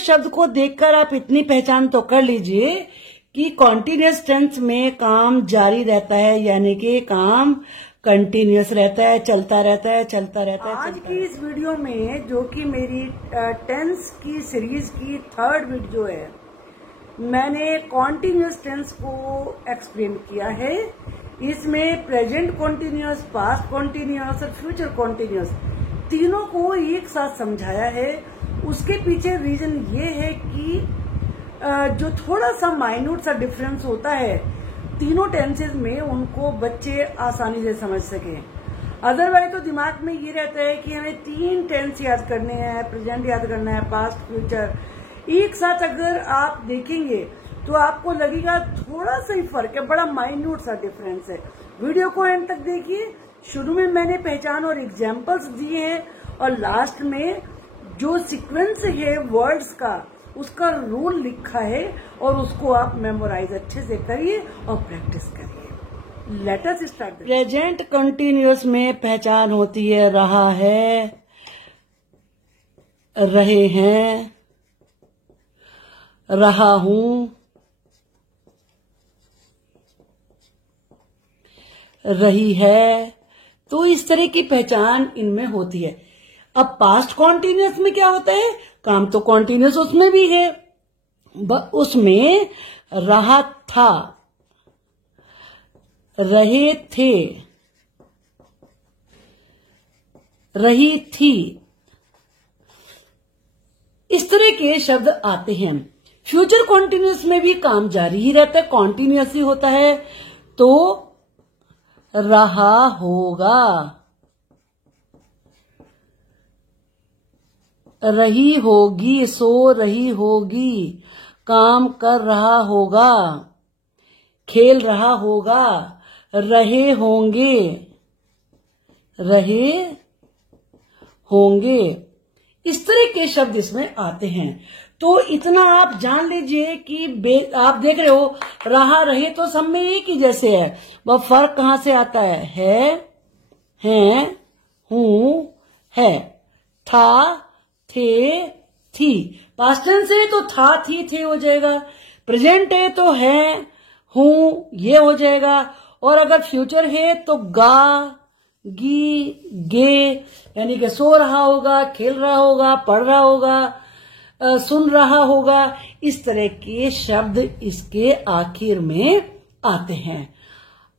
शब्द को देखकर आप इतनी पहचान तो कर लीजिए कि कॉन्टिन्यूअस टेंस में काम जारी रहता है, यानी कि काम कंटिन्यूअस रहता है, चलता रहता है, चलता रहता है। आज की इस वीडियो में, जो कि मेरी टेंस की सीरीज की 3rd वीडियो है, मैंने कॉन्टिन्यूअस टेंस को एक्सप्लेन किया है। इसमें प्रेजेंट कॉन्टिन्यूअस, पास्ट कॉन्टिन्यूअस और फ्यूचर कॉन्टिन्यूअस तीनों को एक साथ समझाया है। उसके पीछे रीजन ये है कि जो थोड़ा सा माइन्यूट सा डिफरेंस होता है तीनों टेंसेज में, उनको बच्चे आसानी से समझ सके। अदरवाइज तो दिमाग में ये रहता है कि हमें 3 टेंस याद करने हैं, प्रेजेंट याद करना है, पास्ट, फ्यूचर। एक साथ अगर आप देखेंगे तो आपको लगेगा थोड़ा सा ही फर्क है, बड़ा माइन्यूट सा डिफरेंस है। वीडियो को एंड तक देखिए। शुरू में मैंने पहचान और एग्जाम्पल्स दिए हैं, और लास्ट में जो सीक्वेंस है वर्ड्स का, उसका रूल लिखा है, और उसको आप मेमोराइज अच्छे से करिए और प्रैक्टिस करिए। Let us start. Present continuous में पहचान होती है रहा है, रहे हैं, रहा हूं, रही है। तो इस तरह की पहचान इनमें होती है। अब पास्ट कॉन्टिन्यूअस में क्या होता है? काम तो कॉन्टिन्यूअस उसमें भी है, उसमें रहा था, रहे थे, रही थी, इस तरह के शब्द आते हैं। फ्यूचर कॉन्टिन्यूअस में भी काम जारी ही रहता है, कॉन्टिन्यूअस ही होता है। तो रहा होगा, रही होगी, सो रही होगी, काम कर रहा होगा, खेल रहा होगा, रहे होंगे, रहे होंगे, इस तरह के शब्द इसमें आते हैं। तो इतना आप जान लीजिए कि आप देख रहे हो रहा, रहे तो सब में एक ही जैसे है। वह फर्क कहां से आता है? हैं, हूं, है, था, थे, थी। पास्ट टेंस है तो था, थी, थे हो जाएगा। प्रेजेंट है तो है, हूं, ये हो जाएगा। और अगर फ्यूचर है तो गा, गी, गे, यानी कि सो रहा होगा, खेल रहा होगा, पढ़ रहा होगा, सुन रहा होगा। इस तरह के शब्द इसके आखिर में आते हैं।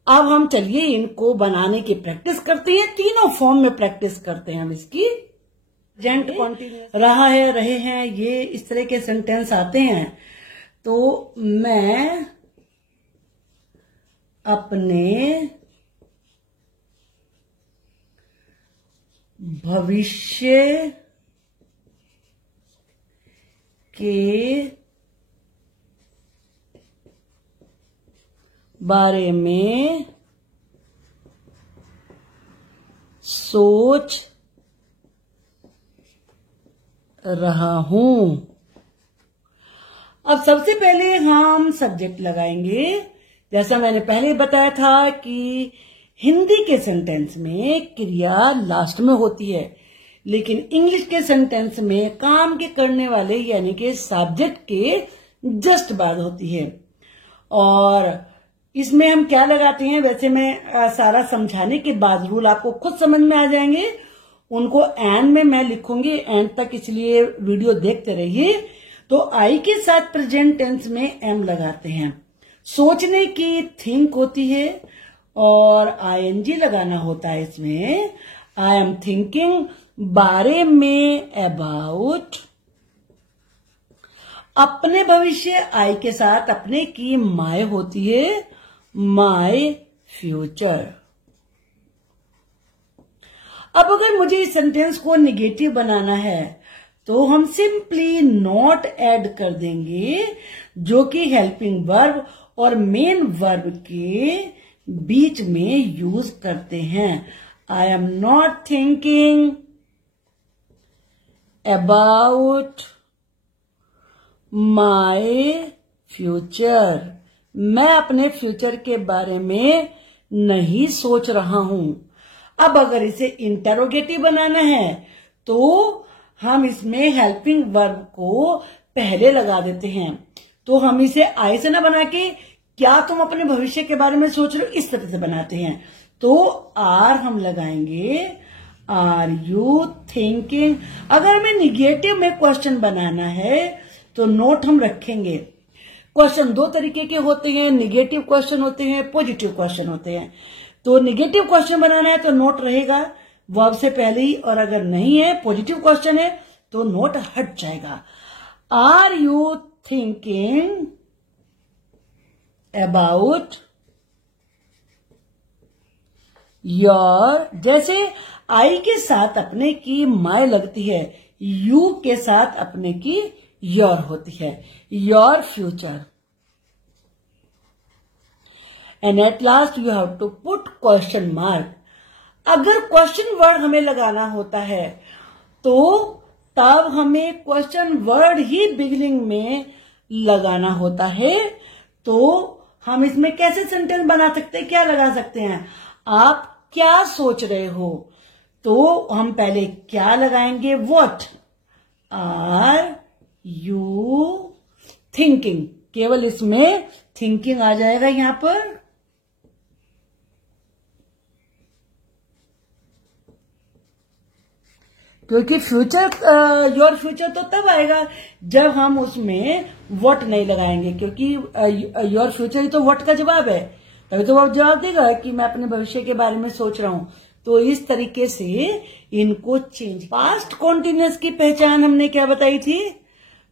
अब हम चलिए इनको बनाने की प्रैक्टिस करते हैं। तीनों फॉर्म में प्रैक्टिस करते हैं हम इसकी। प्रेजेंट कॉन्टिन्यूअस, रहा है, रहे हैं, ये इस तरह के सेंटेंस आते हैं। तो मैं अपने भविष्य के बारे में सोच रहा हूं। अब सबसे पहले हम सब्जेक्ट लगाएंगे। जैसा मैंने पहले बताया था कि हिंदी के सेंटेंस में क्रिया लास्ट में होती है, लेकिन इंग्लिश के सेंटेंस में काम के करने वाले यानी कि सब्जेक्ट के जस्ट बाद होती है। और इसमें हम क्या लगाते हैं, वैसे मैं सारा समझाने के बाद रूल आपको खुद समझ में आ जाएंगे। उनको एंड में मैं लिखूंगी, एंड तक, इसलिए वीडियो देखते रहिए। तो आई के साथ प्रेजेंट टेंस में एम लगाते हैं। सोचने की थिंक होती है, और आईएनजी लगाना होता है इसमें। आई एम थिंकिंग, बारे में, अबाउट। अपने भविष्य आई के साथ अपने की माय होती है, माय फ्यूचर। अब अगर मुझे इस सेंटेंस को निगेटिव बनाना है तो हम सिंपली नॉट ऐड कर देंगे, जो कि हेल्पिंग वर्ब और मेन वर्ब के बीच में यूज करते हैं। I am not thinking about my future. मैं अपने फ्यूचर के बारे में नहीं सोच रहा हूं। अब अगर इसे इंटरोगेटिव बनाना है तो हम इसमें हेल्पिंग वर्ब को पहले लगा देते हैं। तो हम इसे आई से ना बना के क्या तुम अपने भविष्य के बारे में सोच रहे हो इस तरह से बनाते हैं। तो आर हम लगाएंगे, आर यू थिंकिंग। अगर हमें निगेटिव में क्वेश्चन बनाना है तो नोट हम रखेंगे। क्वेश्चन दो तरीके के होते हैं, निगेटिव क्वेश्चन होते हैं, पॉजिटिव क्वेश्चन होते हैं। तो निगेटिव क्वेश्चन बनाना है तो नोट रहेगा वर्ब से पहले ही, और अगर नहीं है पॉजिटिव क्वेश्चन है तो नोट हट जाएगा। Are you thinking about your, जैसे आई के साथ अपने की माय लगती है, यू के साथ अपने की योर होती है, your future. And at last you have to put question mark. अगर क्वेश्चन वर्ड हमें लगाना होता है तो तब हमें क्वेश्चन वर्ड ही बिगिनिंग में लगाना होता है। तो हम इसमें कैसे सेंटेंस बना सकते हैं, क्या लगा सकते हैं, आप क्या सोच रहे हो। तो हम पहले क्या लगाएंगे, व्हाट आर यू थिंकिंग, केवल इसमें थिंकिंग आ जाएगा यहां पर। क्योंकि फ्यूचर योर फ्यूचर तो तब आएगा जब हम उसमें व्हाट नहीं लगाएंगे, क्योंकि योर फ्यूचर ही तो व्हाट का जवाब है, तभी तो वो जवाब देगा कि मैं अपने भविष्य के बारे में सोच रहा हूं। तो इस तरीके से इनको चेंज। पास्ट कॉन्टिन्यूअस की पहचान हमने क्या बताई थी,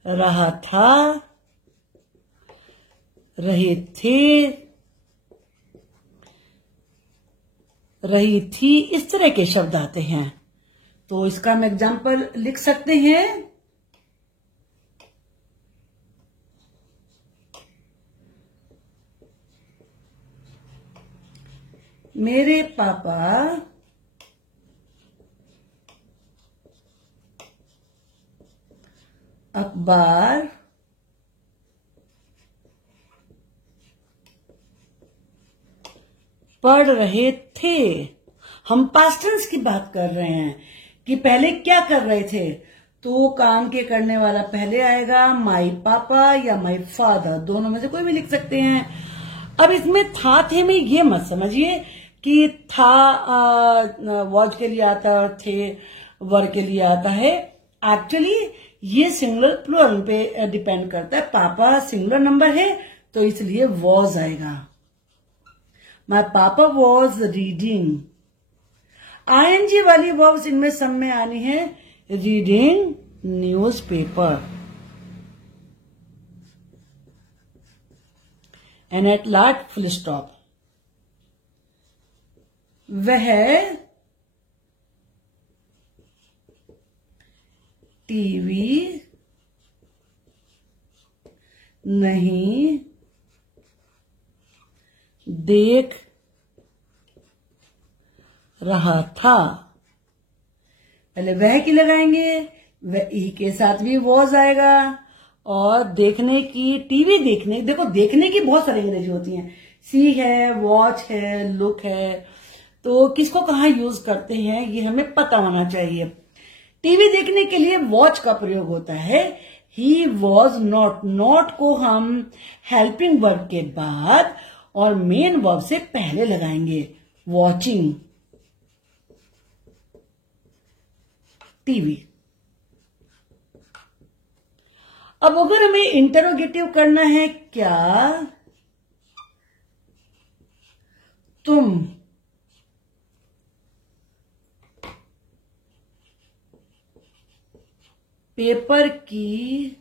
रहा था, रहे थे, रही थी, इस तरह के शब्द आते हैं। तो इसका हम एग्जाम्पल लिख सकते हैं। मेरे पापा अखबार पढ़ रहे थे। हम पास्ट टेंस की बात कर रहे हैं कि पहले क्या कर रहे थे। तो काम के करने वाला पहले आएगा, माई पापा या माई फादर, दोनों में से कोई भी लिख सकते हैं। अब इसमें था थे में ये मत समझिए कि था वॉज के लिए आता है, थे वर के लिए आता है। एक्चुअली ये सिंगुलर प्लूरल पे डिपेंड करता है। पापा सिंगुलर नंबर है तो इसलिए वॉज आएगा। माय पापा वॉज रीडिंग। आईएनजी वाली वर्ब्स इनमें सब में आनी है, reading newspaper. And at last full stop. वह टीवी नहीं देख रहा था। पहले वह की लगाएंगे, वह ई के साथ भी वॉज आएगा, और देखने की, टीवी देखने, देखो देखने की बहुत सारी अंग्रेजी होती हैं, सी है, वॉच है, लुक है, तो किसको कहाँ यूज करते हैं ये हमें पता होना चाहिए। टीवी देखने के लिए वॉच का प्रयोग होता है। ही वॉज नॉट, नॉट को हम हेल्पिंग वर्ब के बाद और मेन वर्ब से पहले लगाएंगे, वॉचिंग टीवी। अब अगर हमें इंटरोगेटिव करना है, क्या तुम पेपर की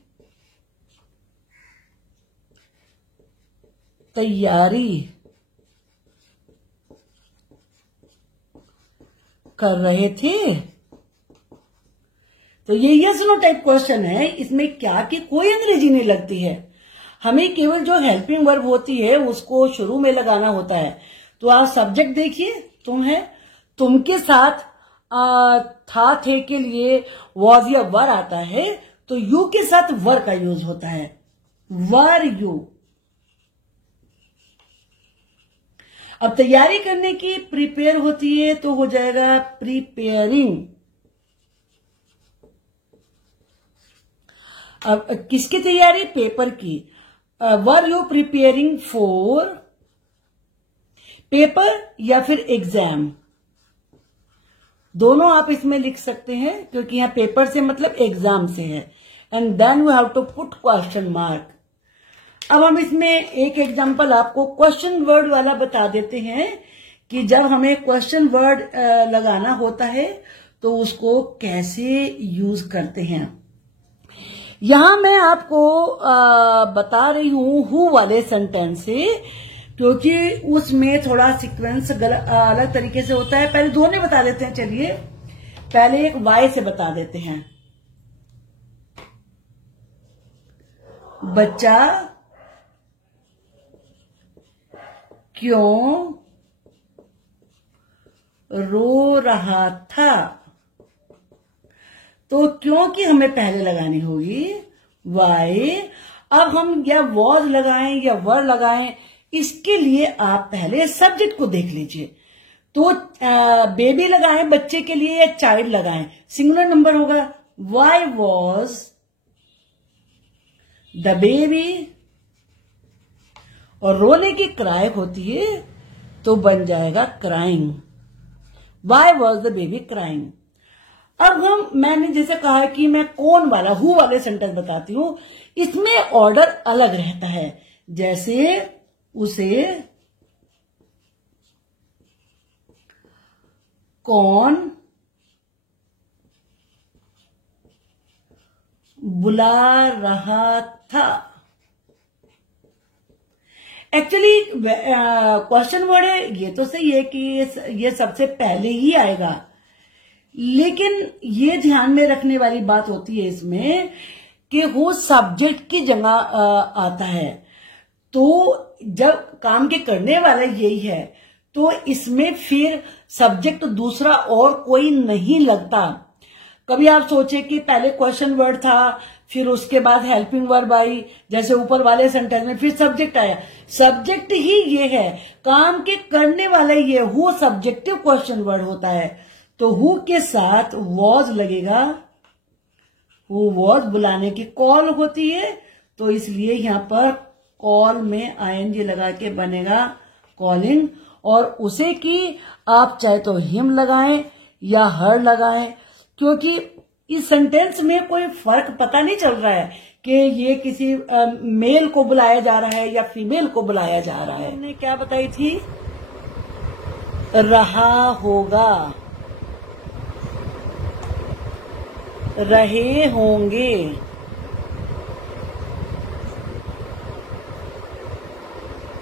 तैयारी कर रहे थे। तो ये यस नो टाइप क्वेश्चन है, इसमें क्या की कोई अंग्रेजी नहीं लगती है, हमें केवल जो हेल्पिंग वर्ब होती है उसको शुरू में लगाना होता है। तो आप सब्जेक्ट देखिए, तुम है, तुम के साथ था थे के लिए वॉज या वर आता है, तो यू के साथ वर का यूज होता है, वर यू। अब तैयारी करने की प्रिपेयर होती है तो हो जाएगा प्रिपेयरिंग। अब किसकी तैयारी? पेपर की। Were you preparing for paper या फिर एग्जाम? दोनों आप इसमें लिख सकते हैं, क्योंकि यहां पेपर से मतलब एग्जाम से है। And then you have to put question mark. अब हम इसमें एक एग्जांपल आपको क्वेश्चन वर्ड वाला बता देते हैं कि जब हमें क्वेश्चन वर्ड लगाना होता है तो उसको कैसे यूज करते हैं। यहां मैं आपको बता रही हूं हु वाले सेंटेंस से, क्योंकि उसमें थोड़ा सीक्वेंस अलग तरीके से होता है। पहले दोनों बता देते हैं। चलिए पहले एक वाई से बता देते हैं। बच्चा क्यों रो रहा था? तो क्योंकि हमें पहले लगानी होगी वाई। अब हम या वॉज लगाएं या वर लगाएं, इसके लिए आप पहले सब्जेक्ट को देख लीजिए। तो बेबी लगाएं बच्चे के लिए या चाइल्ड लगाएं, सिंगुलर नंबर होगा। वाई वॉज द बेबी, और रोने की क्राई होती है तो बन जाएगा crying. Why was the baby crying. अब मैंने जैसे कहा कि मैं कौन वाला हु वाले सेंटेंस बताती हूं, इसमें ऑर्डर अलग रहता है। जैसे उसे कौन बुला रहा था? एक्चुअली क्वेश्चन वर्ड है, ये तो सही है कि ये सबसे पहले ही आएगा, लेकिन ये ध्यान में रखने वाली बात होती है इसमें कि वो सब्जेक्ट की जगह आता है। तो जब काम के करने वाला यही है तो इसमें फिर सब्जेक्ट दूसरा और कोई नहीं लगता। कभी आप सोचे कि पहले क्वेश्चन वर्ड था, फिर उसके बाद हेल्पिंग वर्ब आई, जैसे ऊपर वाले सेंटेंस में फिर सब्जेक्ट आया। सब्जेक्ट ही ये है, काम के करने वाला ये हु सब्जेक्टिव क्वेश्चन वर्ड होता है। तो हु के साथ वॉज लगेगा। हु वॉज बुलाने की कॉल होती है, तो इसलिए यहां पर कॉल में आईएनजी लगा के बनेगा कॉलिंग। और उसे की आप चाहे तो हिम लगाएं या हर लगाएं, क्योंकि इस सेंटेंस में कोई फर्क पता नहीं चल रहा है कि ये किसी मेल को बुलाया जा रहा है या फीमेल को बुलाया जा रहा है। हमने क्या बताई थी? रहा होगा, रहे होंगे,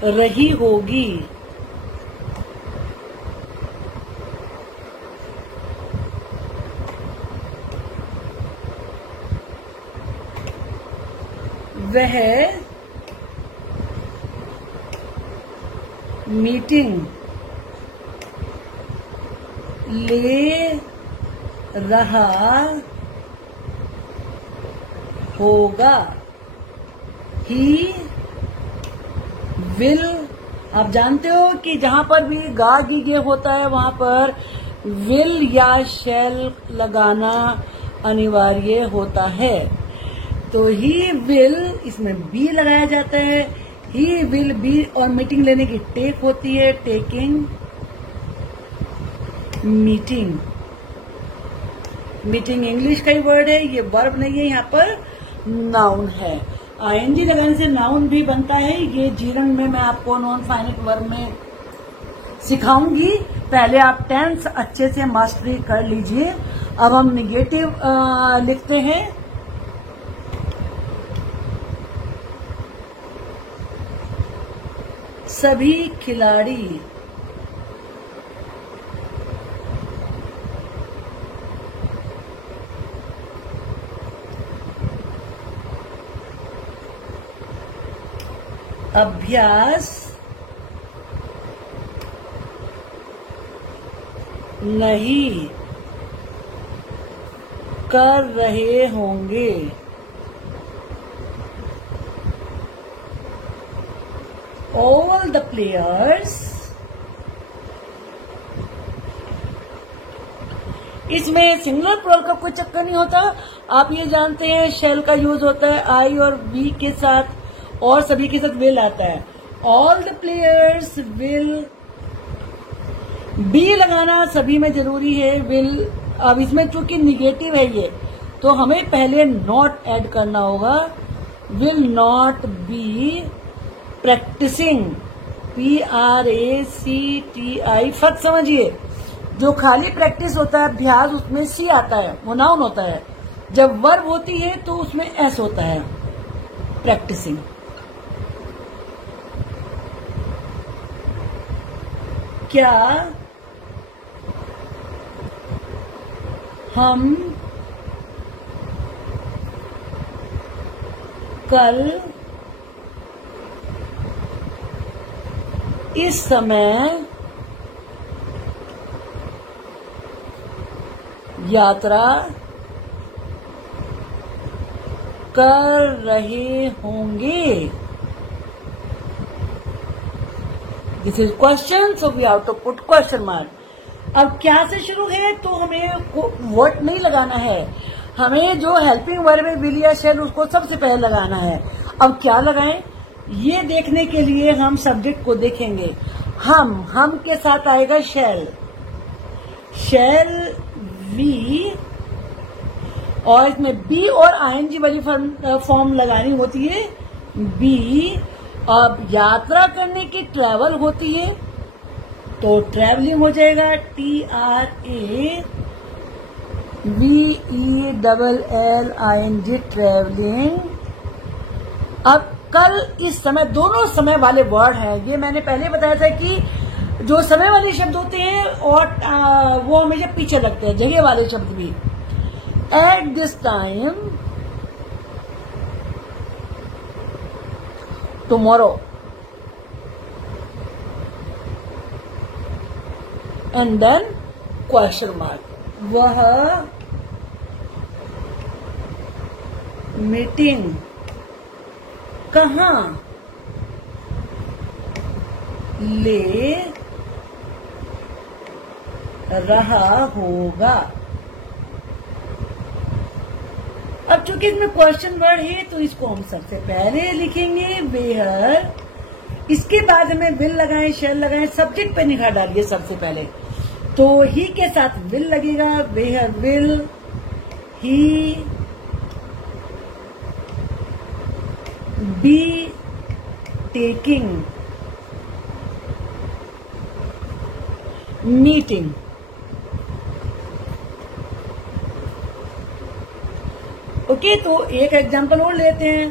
रही होगी। वह मीटिंग ले रहा होगा। ही विल, आप जानते हो कि जहां पर भी गा गी होता है वहां पर विल या शैल लगाना अनिवार्य होता है। तो ही विल, इसमें बी लगाया जाता है। ही विल बी, और मीटिंग लेने की टेक होती है, टेकिंग मीटिंग। मीटिंग इंग्लिश का ही वर्ड है, ये वर्ब नहीं है, यहाँ पर नाउन है। आईएनजी लगाने से नाउन भी बनता है। ये जीवन में मैं आपको नॉन फाइनिट वर्ब में सिखाऊंगी। पहले आप टेंस अच्छे से मास्टरी कर लीजिए। अब हम निगेटिव लिखते हैं। सभी खिलाड़ी अभ्यास नहीं कर रहे होंगे। All the players इसमें सिंगुलर प्लूरल का कोई चक्कर नहीं होता। आप ये जानते हैं शैल का यूज होता है आई और वी के साथ और सभी के साथ विल आता है। All the players will, be लगाना सभी में जरूरी है। विल, अब इसमें चूंकि निगेटिव है ये, तो हमें पहले नॉट ऐड करना होगा। Will not be practicing, PRACTI। फर्क समझिए, जो खाली प्रैक्टिस होता है अभ्यास, उसमें सी आता है, वो नाउन होता है। जब वर्ब होती है तो उसमें एस होता है, प्रैक्टिसिंग। क्या हम कल इस समय यात्रा कर रहे होंगे? This is question, so we have to put question mark. अब क्या से शुरू है तो हमें व्हाट नहीं लगाना है, हमें जो हेल्पिंग वर्ब है विल या शैल उसको सबसे पहले लगाना है। अब क्या लगाएं ये देखने के लिए हम सब्जेक्ट को देखेंगे। हम के साथ आएगा शैल, शैल वी, और इसमें बी और ING वाली फॉर्म लगानी होती है बी। अब यात्रा करने की ट्रैवल होती है तो ट्रैवलिंग हो जाएगा TRAVELLING, ट्रैवलिंग। अब कल इस समय, दोनों समय वाले वर्ड हैं। ये मैंने पहले बताया था कि जो समय वाले शब्द होते हैं और वो हमेशा पीछे लगते हैं, जगह वाले शब्द भी। At this time, tomorrow, and then question mark. वह मीटिंग कहाँ ले रहा होगा? अब चूंकि इसमें क्वेश्चन वर्ड है तो इसको हम सबसे पहले लिखेंगे वेयर। इसके बाद हमें विल लगाएं, शैल लगाएं, सब्जेक्ट पे निगाह डालिए सबसे पहले। तो ही के साथ विल लगेगा, where will he be taking meeting. Okay, तो एक एग्जांपल और लेते हैं।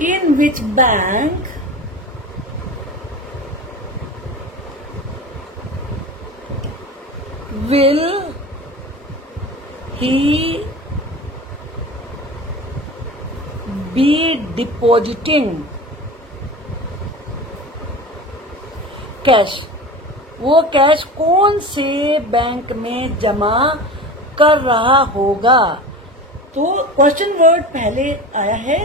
In which bank will he be depositing cash? वो कैश कौन से बैंक में जमा कर रहा होगा? तो क्वेश्चन वर्ड पहले आया है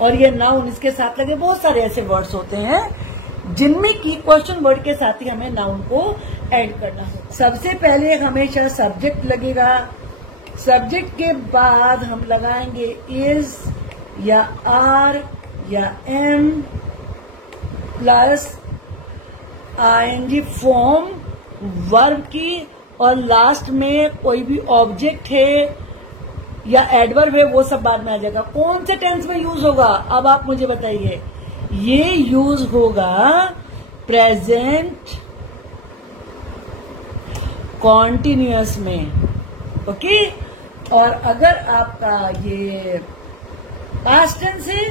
और ये नाउन इसके साथ लगे। बहुत सारे ऐसे वर्ड्स होते हैं जिनमें की क्वेश्चन वर्ड के साथ ही हमें नाउन को ऐड करना है। सबसे पहले हमेशा सब्जेक्ट लगेगा, सब्जेक्ट के बाद हम लगाएंगे इज या आर या am plus ING form verb की, और लास्ट में कोई भी ऑब्जेक्ट है या एडवर्ब है वो सब बाद में आ जाएगा। कौन से टेंस में यूज होगा अब आप मुझे बताइए? ये यूज होगा प्रेजेंट कॉन्टिन्यूअस में। ओके, और अगर आपका ये पास्ट टेंस है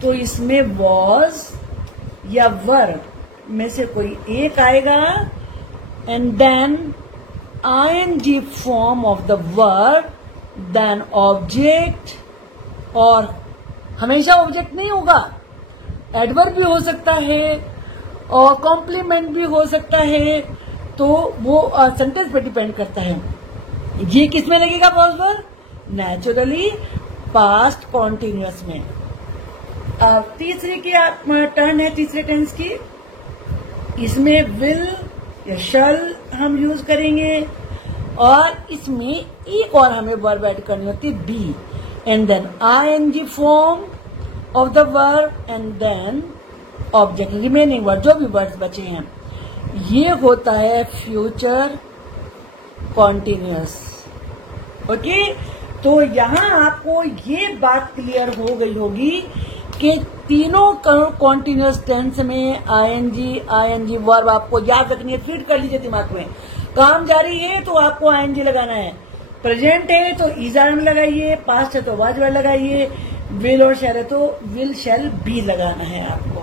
तो इसमें वॉज या वर्ब में से कोई एक आएगा and then ING form of the verb, then object, और हमेशा ऑब्जेक्ट नहीं होगा, एडवर्ब भी हो सकता है और कॉम्प्लीमेंट भी हो सकता है, तो वो सेंटेंस पे डिपेंड करता है। ये किस में लगेगा पॉसिबल? नेचुरली पास्ट कॉन्टिन्यूअस में। अब तीसरी की टर्न है, तीसरे टेंस की। इसमें विल या शल हम यूज करेंगे, और इसमें एक और हमें वर्ब ऐड करनी होती है be, and then ing form of the verb and then object, remaining word जो भी वर्ड्स बचे हैं। ये होता है फ्यूचर कॉन्टिन्यूअस। ओके, तो यहां आपको ये बात क्लियर हो गई होगी कि तीनों कॉन्टिन्यूअस टेंस में ing वर्ब आपको याद रखनी है। फीड कर लीजिए दिमाग में। काम जारी है तो आपको ing लगाना है, प्रेजेंट है तो इज आर में लगाइए, पास्ट है तो वाज वर्ड लगाइए, विल और शैल है तो विल शैल बी लगाना है आपको।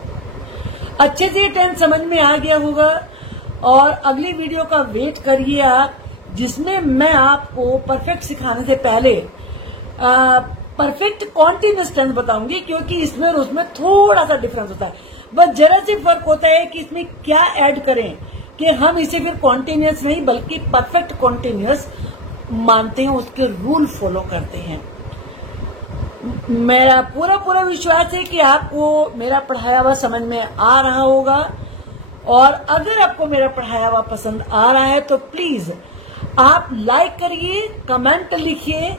अच्छे से टेंस समझ में आ गया होगा, और अगली वीडियो का वेट करिए आप, जिसमें मैं आपको परफेक्ट सिखाने से पहले परफेक्ट कॉन्टिन्यूअस टेंस बताऊंगी, क्योंकि इसमें और उसमें थोड़ा सा डिफरेंस होता है। बस जरा सी फर्क होता है कि इसमें क्या ऐड करें कि हम इसे फिर कॉन्टिन्यूअस नहीं बल्कि परफेक्ट कॉन्टिन्यूअस मानते हैं, उसके रूल फॉलो करते हैं। मेरा पूरा विश्वास है कि आपको मेरा पढ़ाया हुआ समझ में आ रहा होगा, और अगर आपको मेरा पढ़ाया हुआ पसंद आ रहा है तो प्लीज आप लाइक करिए, कमेंट लिखिए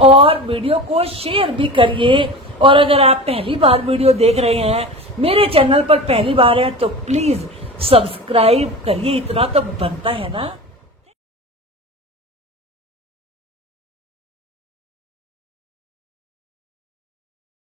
और वीडियो को शेयर भी करिए। और अगर आप पहली बार वीडियो देख रहे हैं, मेरे चैनल पर पहली बार है, तो प्लीज सब्सक्राइब करिए, इतना तो बनता है ना।